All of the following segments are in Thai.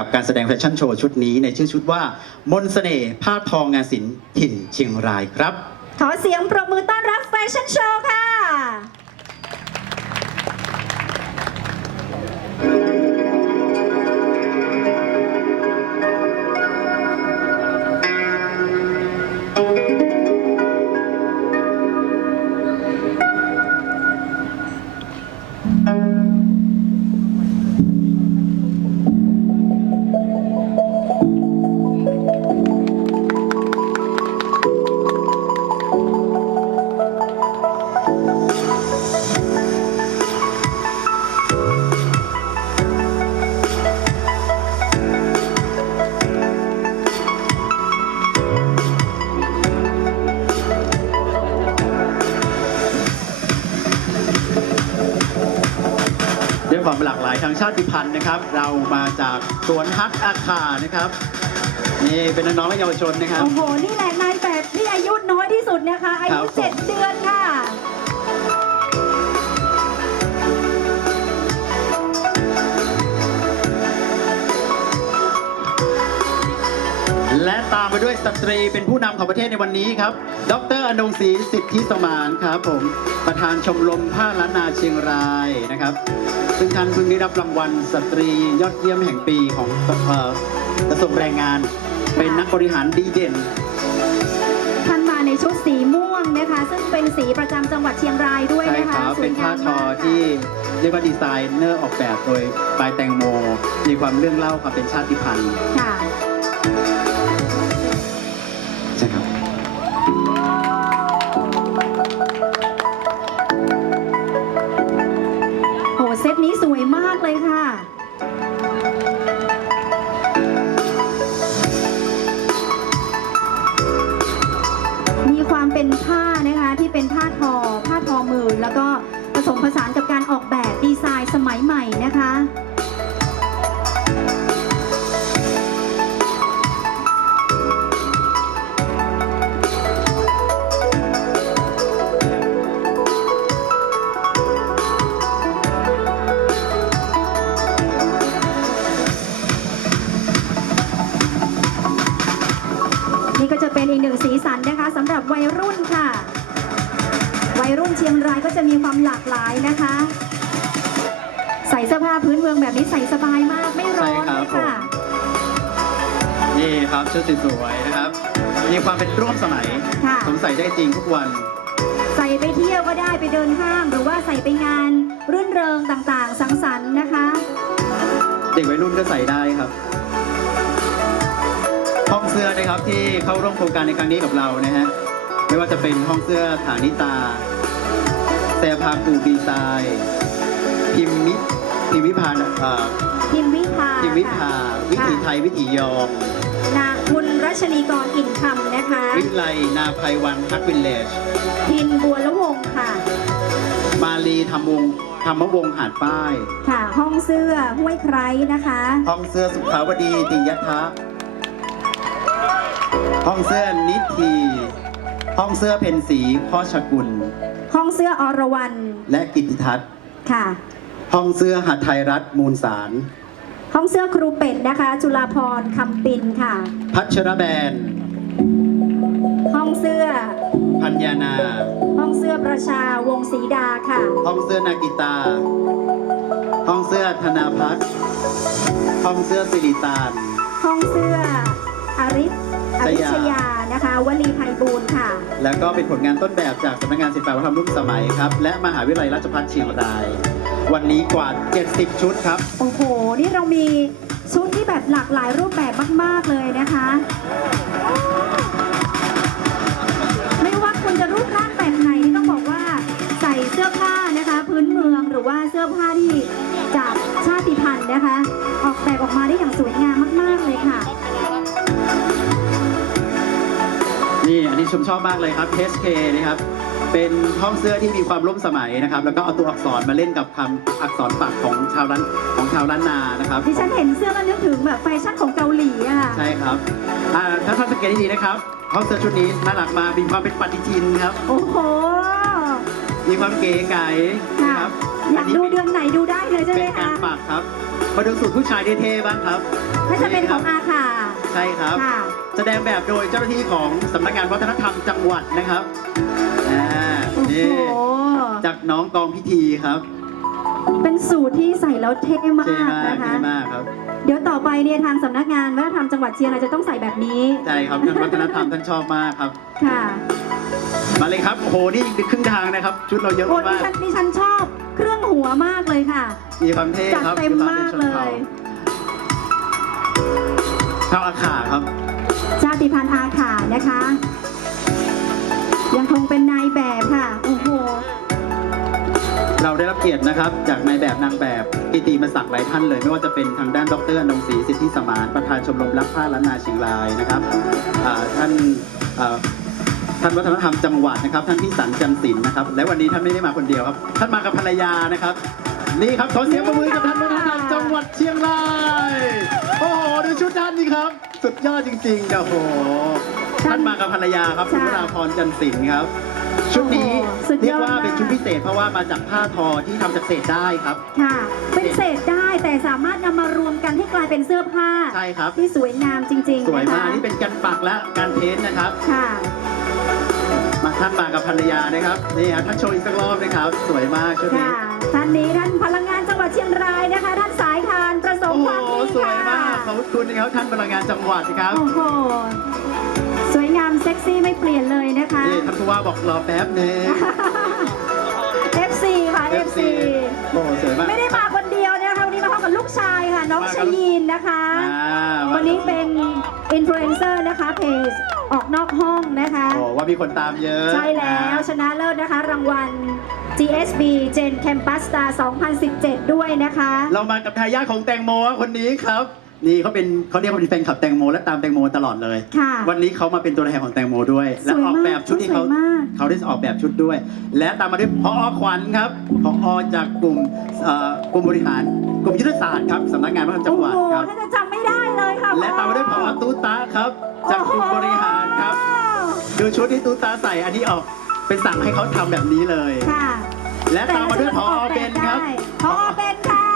กับการแสดงแฟชั่นโชว์ชุดนี้ในชื่อชุดว่า มนสเสน่ห์ผ้าทองงานศิลป์ถิ่นเชียงรายครับ ขอเสียงปรบมือต้อนรับแฟชั่นโชว์ค่ะ ความหลากหลายทางชาติพันธุ์นะครับ เรามาจากสวนฮัทอาคานะครับนี่เป็นน้องๆและเยาวชนนะครับ โอ้โห นี่แหละนายแบบที่อายุน้อยที่สุดนะคะ อาครัยุบผม7เดือนค่ะและตามไปด้วยสตรีเป็นผู้นำของประเทศในวันนี้ครับ ดรอนงศรีสิทธิสมานครับผม ประธานชมรมผ้าล้านนาเชียงรายนะครับ ซึ่งท่านเพิ่งได้รับรางวัลสตรียอดเยี่ยมแห่งปีของเอ่อกระทรวงแรงงาน เป็นนักบริหารดีเด่น ท่านมาในชุดสีม่วงนะคะ ซึ่งเป็นสีประจำจังหวัดเชียงรายด้วยใช่นะคคะรับสเป็วยนผ้างามทอมากที่เรียกว่าดีไซเนอร์ออกแบบโดยปลายแตงโม มีความเรื่องเล่าความเป็นชาติพันธุ์ค่ะ นี้สวยมากเลยค่ะ นะคะ ใส่เสื้อผ้าพื้นเมืองแบบนี้ใส่สบายมากไม่ร้อนใช่เลครับยค่ะ นี่ครับชุดสวยๆนะครับ มีความเป็นร่วมสมัยค่ะ สวมใส่ได้จริงทุกวัน ใส่ไปเที่ยวก็ได้ไปเดินห้างหรือว่าใส่ไปงานรื่นเริงต่างๆ สังสรรค์นะคะ เด็กวัยรุ่นก็ใส่ได้ครับ ห้องเสื้อนะครับที่เข้าร่วมโครงการในครั้งนี้กับเรานะฮะ ไม่ว่าจะเป็นห้องเสื้อฐานิตา แซพากูดีไซน์พิมมิพิมวิพาเอ่อพิมพ์วิภาพิมวิภาค่ะวิถีไทยวิถียองนาคุณรัชนีกรอิ่นคำนะคะ วิไลนาภัยวันฮักวินเลจพินบัวละวงศ์ค่ะ มาลีธรรมวงศ์ธรรมวงศ์หาดป้าย ค่ะห้องเสื้อห้วยไคร้นะคะ ห้องเสื้อสุขาวดีติยทะห้องเสื้อนิทีห้องเสื้อเพนสีพ่อชกุล ห้องเสื้ออรวรรณและกิตติทัศน์ค่ะ ห้องเสื้อหัดไทยรัฐมูลสาร ห้องเสื้อครูเป็ดนะคะ จุฬาพรคำปินค่ะ พัชรแบนห้องเสื้อ พัญญานา ห้องเสื้อประชาวงศรีดาค่ะ ห้องเสื้อนากิตา ห้องเสื้อธนาพัฒน์ห้องเสื้อสิริตานห้องเสื้ออาริส อริชชยายานะคะวลีไพบูลย์ค่ะ แล้วก็เป็นผลงานต้นแบบจากสำนักงานศิลปวัฒนธรรมรุ่นสมัยครับ และมหาวิทยาลัยราชภัฏเชียงราย วันนี้กว่า 70 ชุดครับ โอ้โห นี่เรามีชุดที่แบบหลากหลายรูปแบบมาก ๆ เลยนะคะ ไม่ว่าคุณจะรูปร่างแบบไหนนี่ต้องบอกว่าใส่เสื้อผ้านะคะ พื้นเมืองหรือว่าเสื้อผ้าที่จากชาติพันธุ์นะคะ ออกแบบออกมาได้อย่างสวยงามมาก ๆ เลยค่ะ นี่อันนี้ชมชอบมากเลยครับ HK นะครับ เป็นห้องเสื้อที่มีความร่วมสมัยนะครับ แล้วก็เอาตัวอักษรมาเล่นกับคำอักษรปักของชาวล้านของชาวล้านนานะครับ ดิฉันเห็นเสื้อแล้วนึกถึงแบบแฟชั่นของเกาหลีอะค่ะ ใช่ครับอ่าถ้าท่านสังเกตดีๆนะครับห้องเสื้อชุดนี้น่ารักมากมีความเป็นปฏิทินครับ โอ้โห มีความเก๋ไก๋ค่ะนะครับอยากดูเดือนไหนดูได้เลยใช่ไหมเป็นกาคะรปักครับมาดูสูตรผู้ชายเท่ๆบ้างครับถ้าจะเป็นของอาค่ะใช่ครับ ค่ะ แสดงแบบโดยเจ้าหน้าที่ของสำนักงานวัฒนธรรมจังหวัดนะครับอ่าโอ้โห นี่จากน้องกองพิธีครับเป็นสูตรที่ใส่แล้วเท่มาเท่กมากนะคะ เท่มากครับ เดี๋ยวต่อไปเนี่ยทางสำนักงานวัฒนธรรมจังหวัดเชียงรายจะต้องใส่แบบนี้ใช่ครับท่านวัฒนธรรมท่านชอบมากครับ ค่ะ มาเลยครับโอ้โหนี่อีกครึ่งทางนะครับ ชุดเราเยอะโอ้ดิมากฉันดิฉันชอบเครื่องหัวมากเลยค่ะ มีความเท่จัดครับเต็มมากเลยชาวอาขาครับชา ติพันธ์อาขานะคะ ยังคงเป็นนายแบบค่ะ โอ้โห เราได้รับเกียรตินะครับจากนายแบบนางแบบกิติมศักดิ์หลายท่านเลย ไม่ว่าจะเป็นทางด้านดรอนงศรีสิทธิสมานประธานชมรมรักผ้าล้านนาเชียงรายนะครับอ่าท่านอ่าท่านวัฒนธรรมจังหวัดนะครับ ท่านพี่สันจันสินนะครับ และวันนี้ท่านไม่ได้มาคนเดียวครับ ท่านมากับภรรยานะครับ นี่ครับขอเสียงปรบมือกับท่าน วัฒนธรรมจังหวัดเชียงราย โอ้โห ดูชุดท่านนี่ครับ สุดยอดจริงๆโอ้โหท่านมากับภรรยาครับคุณวราพรจันสินครับ ชุดนี้โอ้โหสุดยอดเรียกว่ามากเป็นชุดพิเศษเพราะว่ามาจากผ้าทอที่ทำจากเศษได้ครับ ค่ะ เป็นเศษได้แต่สามารถนำมารวมกันให้กลายเป็นเสื้อผ้า ใช่ครับ ที่สวยงามจริงสๆวยนะมากคะนี่เป็นการปักและการเพ้นท์นะครับ ค่ะ มาท่านมากับภรรยานะครับ นี่ฮะท่านโชว์อีกสักรอบนะครับ สวยมากชุดนี้ค่ะท่านนี้ท่านพลังงานจังหวัดเชียงรายนะคะท่าน สวยค่ะมากขอบคุณนะครับท่านพลังงานจังหวัดนะครับโอ้โหสวยงามเซ็กซี่ไม่เปลี่ยนเลยนะคะนี่ท่านผู้ว่าบอกรอแป๊บหนึง FC ค่ะ FC โอ้โหสวยมาก ไม่ได้มาคนเดียวนะคะวันนี้มาพร้อมกับลูกชายค่ะ น้องมากัชบ ยีนนะคะ อ่าวันนี้เป็นอินฟลูเอนเซอร์นะคะเพจ ออกนอกห้องนะคะ โอ้ว่ามีคนตามเยอะใช่แล้วชนะเลิศนะคะ รางวัล GSB Gen Campus Star 2017 ด้วยนะคะ เรามากับทายาทของแตงโมคนนี้ครับนี่เขาเป็นเขาเรียกว่าเป็นแฟนคลับแตงโมและตามแตงโมตลอดเลย ค่ะวันนี้เขามาเป็นตัวแทนของแตงโมด้วย และสวยออกมากแบบชุดที่เขาสวยมาก เขาได้ออกแบบชุดด้วย และตามมาด้วยพอขวัญครับพอจากกลุ่มเอ่อกลุ่มบริหาร กลุ่มยุทธศาสตร์ครับสำนักงานวัฒนธรรมจังหวัดโอ้โหครับน่าจะจำไม่ได้เลยค่ะและตามมาด้วยพอตูตาครับ จากกลุ่มบริหารครับ ดูชุดที่ตูตาใส่อันนี้ออกเป็นสั่งให้เขาทำแบบนี้เลย ค่ะและตามมาด้วยพอเบนครับ พอเบนค่ะ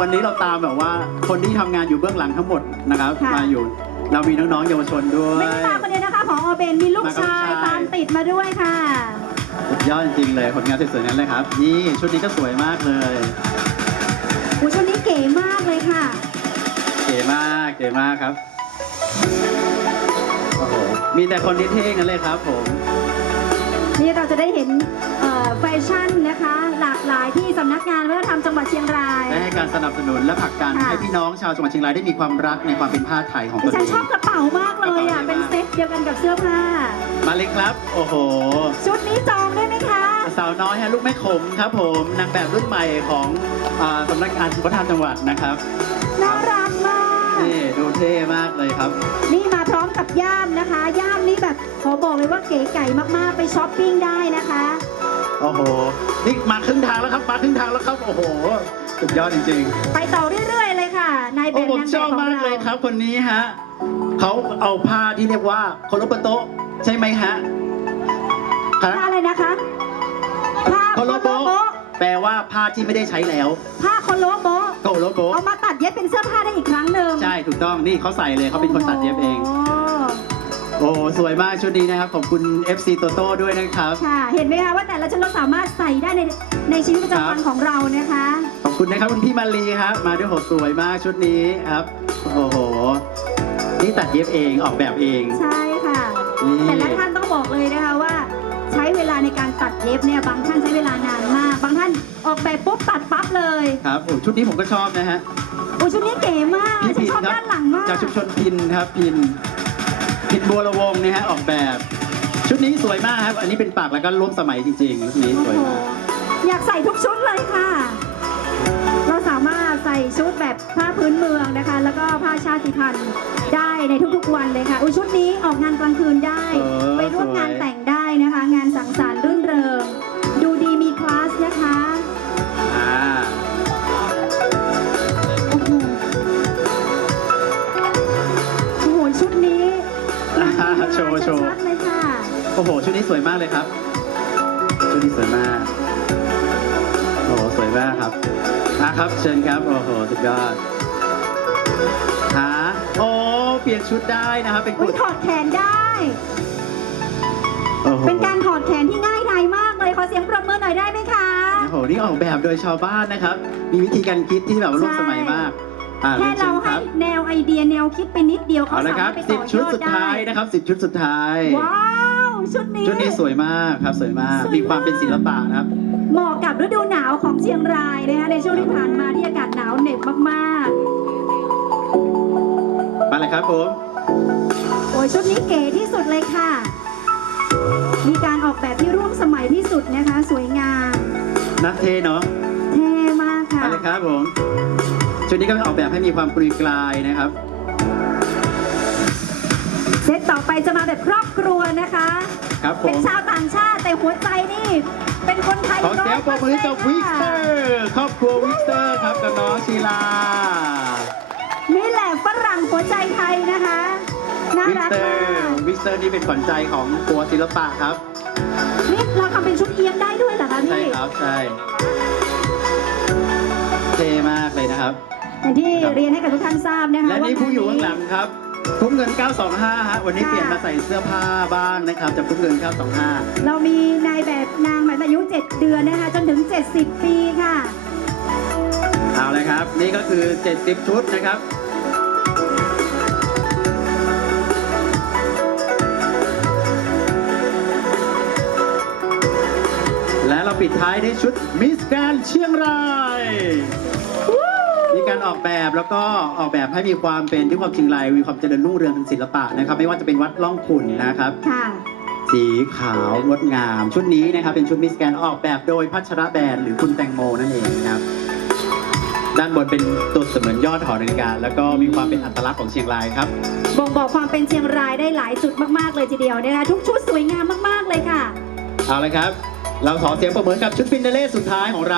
วันนี้เราตามแบบว่าคนที่ทำงานอยู่เบื้องหลังทั้งหมดนะครับ ค่ะ มาอยู่ เรามีน้องๆเยาวชนด้วย ไม่ได้มาคนเดียวนะคะพอเบนมีลูกมากับชายลูกชาย ตามติดมาด้วยค่ะ สุดยอดจริงๆเลยผลงานสวยๆนั้นเลยครับ นี่ชุดนี้ก็สวยมากเลย โอ้ชุดนี้เก๋มากเลยค่ะ เก๋มากเก๋มากครับโอ้โห มีแต่คนที่เท่ๆกันเลยครับผม นี่เราจะได้เห็นเอ่อแฟชั่นนะคะ หลากหลายที่สำนักงานวัฒนธรรมจังหวัดเชียงราย ได้ให้การสนับสนุนและผลักดันค่ะ ให้พี่น้องชาวจังหวัดเชียงรายได้มีความรักในความเป็นผ้าไทยของตดินฉัเอนงชอบกระเป๋ามากเลยอะกระเป๋าเท่มากเป็นเซ็ตเดียวกันกับเสื้อผ้า มาเลยครับ โอ้โห ชุดนี้จองได้ไหมคะ สาวน้อยฮะลูกแม่ขมครับผมนางแบบรุ่นใหม่ของอ่าสำนักงานวัฒนธรรมจังหวัดนะครับ น่ารักมาก นี่ดูเท่มากเลยครับ นี่มาพร้อมกับย่ามนะคะ ย่ามนี่แบบขอบอกเลยว่าเก๋ไก่มากๆ ไปช้อปปิ้งได้นะคะ โอ้โห นี่มาครึ่งทางแล้วครับมาครึ่งทางแล้วครับ โอ้โห สุดยอดจริงไปต่อเรื่อยๆเลยค่ะ นายแบๆโอ้บผมนางชแบอบบของมากเราเลยครับคนนี้ฮะเขาเอาผ้าที่เรียกว่าโคโลปโตะใช่ไหมฮะคผ้ารับอะไรนะคะผ้าโคโลโบะแปลว่าผ้าที่ไม่ได้ใช้แล้วผ้าโคโลโบะโคโลโบะเอามาตัดเย็บเป็นเสื้อผ้าได้อีกครั้งหนึ่งใช่ ถูกต้องนี่เขาใส่เลยเขาเป็นคนตัดเย็บเองโโอ้โหสวยมากชุดนี้นะครับ ขอบคุณ FC โตโต้ด้วยนะครับ ค่ะ เห็นไหมคะว่าแต่ละชุดเราสามารถใส่ได้ในในชีวิตประจำวันของเรานะคะ ขอบคุณนะครับคุณพี่มารีครับมาด้วยโหสวยมากชุดนี้ครับ โอ้โห นี่ตัดเย็บเองออกแบบเอง ใช่ค่ะนี่แต่ละท่านต้องบอกเลยนะคะว่า ใช้เวลาในการตัดเย็บเนี่ยบางท่านใช้เวลานานมากบางท่าน ออกแบบปุ๊บตัดปั๊บเลยครับโอ้ชุดนี้ผมก็ชอบนะฮะโอ้ชุดนี้เก๋มากพี่ฉันพินชอบครัด้านหลังมากจากชุมชนพินครับพินพินบัวละวงนะฮะออกแบบ ชุดนี้สวยมากครับ อันนี้เป็นปากแล้วก็ร่วมสมัยจริงๆชุดนี้โอ้สวยโหมากอยากใส่ทุกชุดเลยค่ะ เราสามารถใส่ชุดแบบผ้าพื้นเมืองนะคะ แล้วก็ผ้าชาติพันธุ์ได้ในทุกๆวันเลยค่ะอุ้ยชุดนี้ออกงานกลางคืนได้เออไปร่วมงานสวยแต่งได้นะคะ งานสังสรรค์รื่นเริง โชว์โชว์ ชัดๆเลยค่ะ โอ้โห ชุดนี้สวยมากเลยครับ ชุดนี้สวยมาก โอ้โห สวยมากครับนะครับ เชิญครับ โอ้โห สุดยอดหาโอ้ เปลี่ยนชุดได้นะครับ เป็นอุ้กุยดถอดแขนได้ โอ้โห เป็นการถอดแขนที่ง่ายดายมากเลย ขอเสียงปรบมือหน่อยได้ไหมคะ โอ้โห นี่ออกแบบโดยชาวบ้านนะครับ มีวิธีการคิดที่แบบร่วมสมัยมากอ่าแค่เรียนเชิเราญคให้รับ แนวไอเดียแนวคิดไปนิดเดียวเขาเอาละสาครัมาบรถไปสิต่บอชุดยอดสุดได้ท้ายนะครับสิบชุดสุดท้าย ว้าวชุดนี้ ชุดนี้สวยมากครับสวยมาก สวยมาก มีความเป็นศิลปะนะครับ เหมาะกับฤดูหนาวของเชียงรายนะคะในช่วงที่ผ่านมาที่อากาศหนาวเหน็บมากมาเลยครับผม ๆโอ้ยชุดนี้เก๋ที่สุดเลยค่ะ มีการออกแบบที่ร่วมสมัยที่สุดนะคะ สวยงามนักเทเนาะเท่มากค่ะ มาเลยครับผม ชุดนี้ก็ออกแบบให้มีความปรีกลายนะครับ เซตต่อไปจะมาแบบครอบครัวนะคะ ครับผเป็นมชาวต่างชาติแต่หัวใจนี่ เป็นคนไทยขอเสียงปรบมือให้กับวิกเตอร์ครอบครัววิกเตอร์ครับกับน้องชีลา นี่แหละฝรั่งหัวใจไทยนะคะ น่าวิกรักเตอมาร์ กวิกเตอร์นี่เป็นขวัญใจของตัวศิลปะครับ นี่เราทำเป็นชุดเอี๊ยมได้ด้วยเหรอคะใช่พี่ ครับ ใช่ เท่มากเลยนะครับ อย่างที่เรียนให้กับทุกท่านทราบนะคะและนี่ว่าผู้อยู่ข้างหลังครับ คุ้มเงิน 925 ฮะ วันนี้ค่ะเปลี่ยนมาใส่เสื้อผ้าบ้างนะครับจากคุ้มเงิน 925 เรามีนายแบบนางแบบอายุ 7 เดือนนะคะจนถึง 70 ปีค่ะ เอาเลยครับ นี่ก็คือ 70 ชุดนะครับและเราปิดท้ายด้วยชุดมิสแกรนเชียงรายมี การออกแบบแล้วก็ออกแบบให้มีความเป็นที่ความจริงรายมีความเจริญรุ่งเรืองทางศิลปะนะครับ ไม่ว่าจะเป็นวัดล่องขุนนะครับ ค่ะ สีขาวงดงาม ชุดนี้นะครับเป็นชุดมิสแกรนออกแบบโดยพัชระแบรนด์หรือคุณแตงโมนั่นเองนะครับ ด้านบนเป็นตัวเสมือนยอดหอนาฬิกาแล้วก็มีความเป็นอัตลักษณ์ของเชียงรายครับ บ่งบอกความเป็นเชียงรายได้หลายจุดมากๆเลยทีเดียวนะคะทุกชุดสวยงามมากๆเลยค่ะ เอาละครับ เราขอเสียงประเมินกับชุดฟินาเล่สุดท้ายของเรา